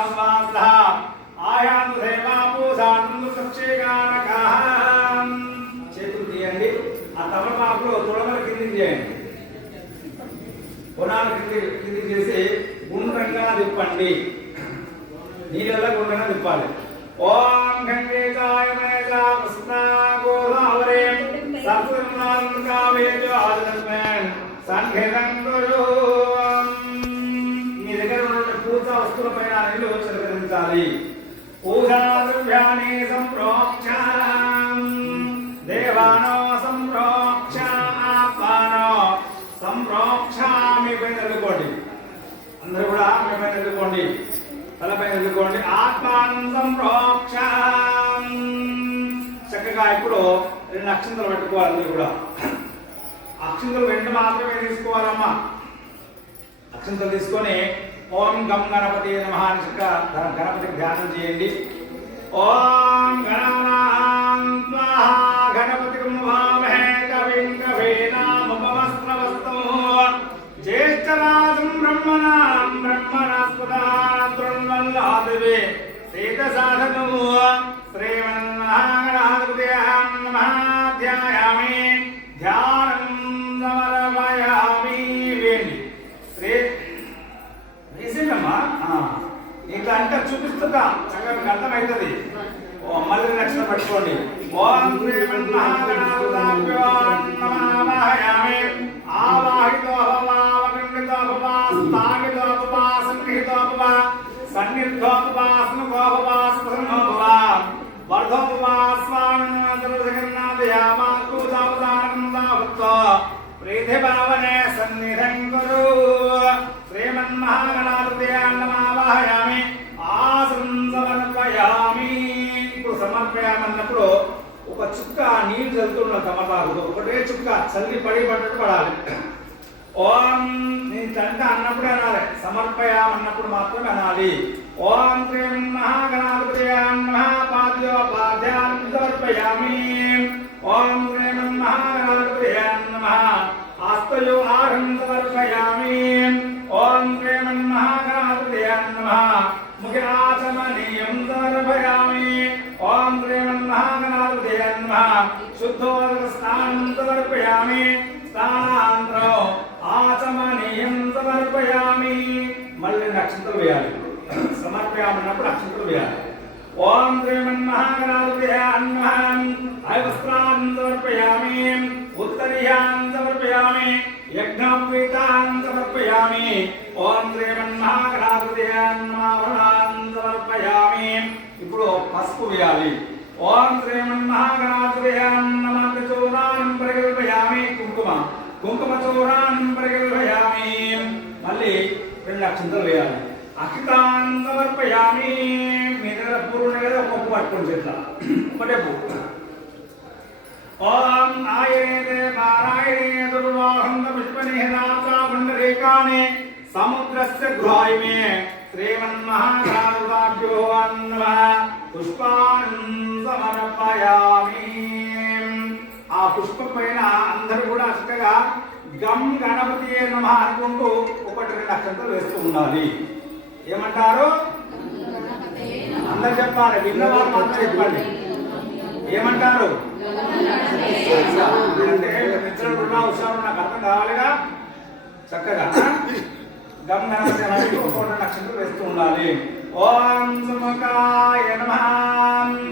సంవాస ఆయాను ధైవాపు సాధులు ఆ తమలపాకులో తొడమల కిందికి చేయండి పునాలు కింది కిందికి చేసి గుండ్రంగా తిప్పండి. నీళ్ళలో గుండ్రంగా తిప్పాలి. ఓ గంగేత చిలకరించాలి పూజాద్రవ్యాన్ని సంప్రోక్ష. దేవానో సంప్రోక్ష ఆత్మానో. సంప్రోక్ష మీ పైన ఎదుర్కోండి అందరూ కూడా మీ పైన ఎదుర్కోండి తలపైన ఎదుర్కోండి ఆత్మానం సంప్రోక్ష. చక్కగా ఇప్పుడు రెండు అక్షంతలు పెట్టుకోవాలి అందరూ కూడా. అక్షంతలు రెండు మాత్రమే తీసుకోవాలమ్మా. అక్షంతలు తీసుకొని ఓం గం గణపతి నమ అని గణపతికి ధ్యానం చేయండి. ఓం గణానాం గణపతి మహామహే కవిం కవీనాముపమస్త్రవస్తు జ్యేష్ఠరాజం బ్రహ్మణాం బ్రహ్మణస్పదాతృణ్వల్లాదివే సీత సాధకము శ్రీమన్మహాగణాధిపత్యాం ఇట్లా చూపిస్తుందా? చక్కగా మీకు అర్థమవుతుంది ఓ మళ్ళీ లక్షణం పట్టుకోండి. ఓం శ్రీమన్మహాగణాధిపత్యాం నమః ఆవాహితో భవావనితో భవా స్థాగితో భవా సంహితో భవా సన్నిధోపవా ప్రీతిభావనే సన్నిధం కురు. ఒక చుక్క నీళ్ళు చల్లుతున్న తమలపాకు ఒకటే చుక్క చల్లి పడి పడ్డట్టు పడాలి. ఓం నేను తంట అన్నప్పుడే అనాలి. సమర్పయామన్నప్పుడు మాత్రమే అనాలి. ఓం శ్రీం మహాగణాధిపత్యాన్ సమర్పయామి ఓం శ్రీం మహాగణాధిపత్యాన్ ఆస్తయో ఆహం సమర్పయామి ఓం శ్రీం సమర్పయామన్నప్పుడు అక్షంతలు వేయాలి. ఓం శ్రీమన్మహాగణాధిపత్యాన్మహం ఐవస్త్రాన్ సమర్పయామి ఉత్తరీయాన్ సమర్పయామి యజ్ఞోపేతాన్ సమర్పయామి ఓం శ్రీమన్మహాగణాధిపత్యాన్మావరణాన్ సమర్పయామి ఇప్పుడు పసుపు వేయాలి. ఓం శ్రీమన్మహాగణాధిపత్యాన్నమచూరాన్ పరికల్పయామి కుంకుమ కుంకుమ. చూరాన్ పరికల్పయామి మళ్ళీ రెండు అక్షంతలు వేయాలి. అక్షితాన్ సమర్పయామి మీ దగ్గర పూర్వం కదా ఒక్కొక్క పట్టుకుని చేద్దాం ఒకటే పువ్వు ఓం ఆయనే నారాయణే దుర్వాహంగ పుష్పనిహనాచా పుండరీకాని సముద్రస్య గృహాయిమే. శ్రీమన్మహారాజుభ్యో అన్వ పుష్పాన్ సమర్పయామి ఆ పుష్పం పైన అందరూ కూడా చక్కగా గం గణపతి నమ అనుకుంటూ ఒకటి రెండు అక్షంతలు వేస్తూ ఉండాలి. ఏమంటారు? అందరు చెప్పాలి విన్నవారు మాత్రం చెప్పండి. ఏమంటారు? అంటే మిత్రులు ఉన్నా ఉత్సాహం నాకు అర్థం కావాలిగా? చక్కగా గమ్ నక్షత్రం అని వేస్తూ ఉండాలి. ఓం సుమకాయ నమః.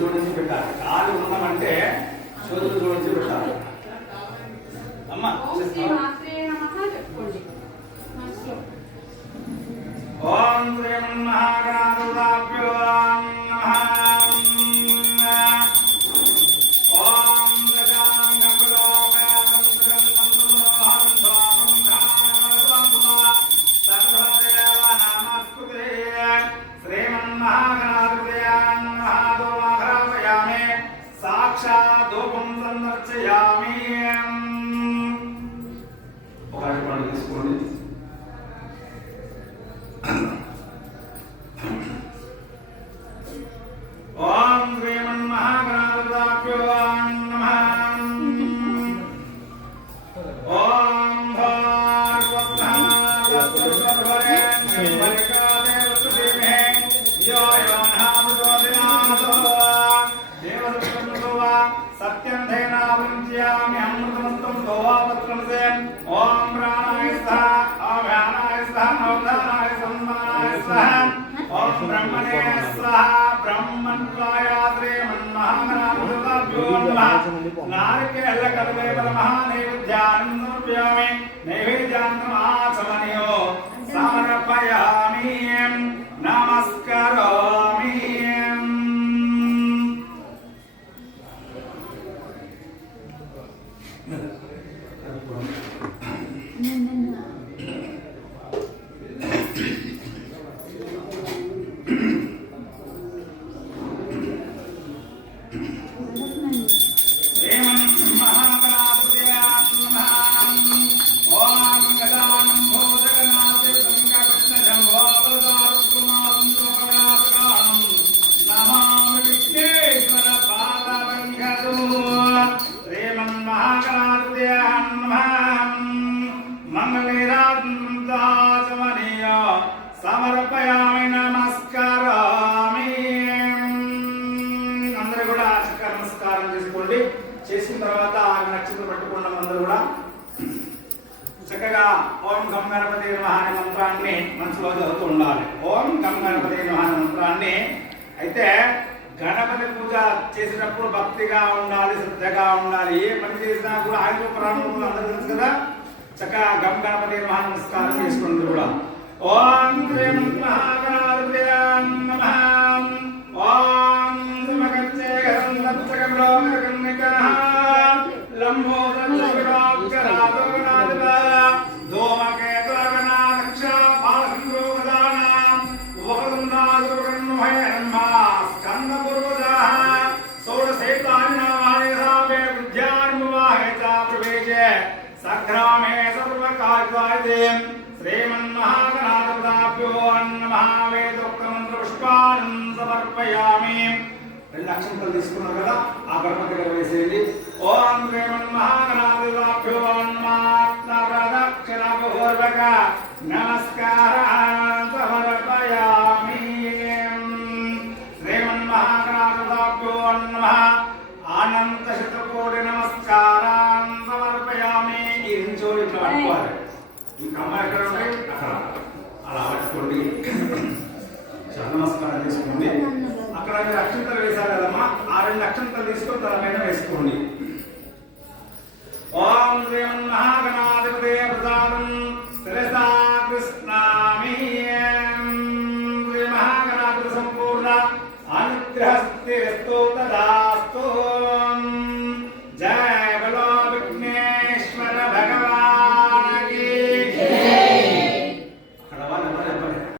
జోడించి పెట్టాలి కాలు ఉన్నామంటే చేతులు జోడించి పెట్టాలి అమ్మా ఓం శ్రీ మాత్రే साक्षादुपं संरक्षयामि నారికేళ్ళ నారికేళ కలవేల మహానైవేద్యాన్ని సమర్పయామి నైవేద్యాన్ని ఆచమనీయో చక్కగా ఓం గం గణపతి నమః అనే మంత్రాన్ని మనసులో చదువుతూ ఉండాలి. ఓం గం గణపతి నమః అనే మంత్రాన్ని అయితే గణపతి పూజ చేసినప్పుడు భక్తిగా ఉండాలి శ్రద్ధగా ఉండాలి. ఏ పని చేసినా కూడా ఆయన ప్రాణం అందరూ తెలుసు కదా? చక్కగా గం గణపతి నమః నమస్కారం చేసుకుంటుంది కూడా. ఓం సగ్రామే సర్వకార్యాయతే శ్రీమన్మహాగణాధిపతాభ్యో నమః వేదోక్తమంత్ర పుష్పాన్ సమర్పయామి రెండు అక్షంతలు తీసుకున్నారు కదా ఆ దగ్గర వేసేయండి. ఓం శ్రీమన్మహాగణాధిపతాభ్యో నమః నమస్కారాన్ సమర్పయామి ఈ కమ్మ ఎక్కడ ఉంటాయి అక్కడ. అలా పట్టుకోండి. చాలా నమస్కారం చేసుకోండి. అక్కడ మీరు అక్షంతలు వేశారు కదమ్మా? ఆ రెండు అక్షంతలు తీసుకొని తల పైన వేసుకోండి.